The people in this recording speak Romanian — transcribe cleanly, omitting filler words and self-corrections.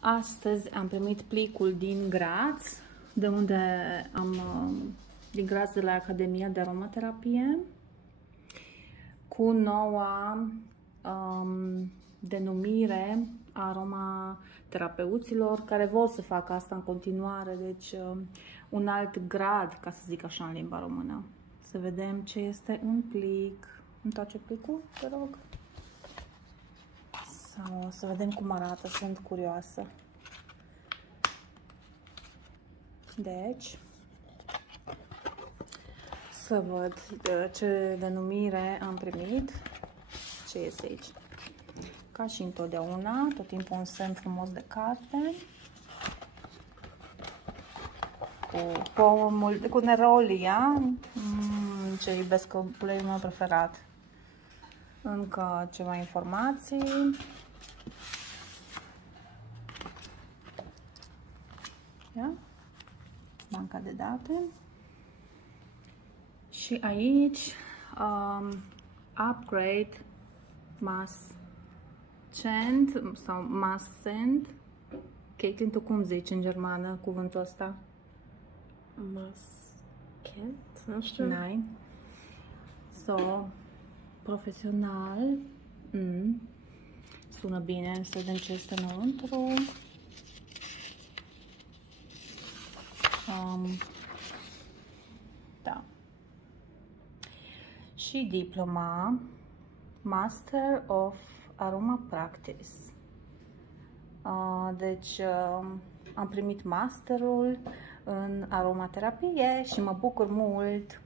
Astăzi am primit plicul din Graz, din Graz, de la Academia de Aromaterapie, cu noua denumire a aromaterapeuților care vor să facă asta în continuare, deci un alt grad, ca să zic așa, în limba română. Să vedem ce este în plic. Îmi toace plicul, te rog? Sau să vedem cum arată, sunt curioasă. Deci, să văd ce denumire am primit, ce este aici. Ca și întotdeauna, tot timpul un semn frumos de carte, cu pomul, cu nerolia, ce iubesc, uleiul meu preferat. Încă ceva informații. Ia? Banca de date. Și aici upgrade mass chant sau mass send. Caitlin, tu cum zici în germană cuvântul ăsta? Mass chant? Nu știu. Nein. So, profesional. Sună bine, să vedem ce este înăuntru. Da. Și diploma Master of Aroma Practice. Deci am primit masterul în aromaterapie și mă bucur mult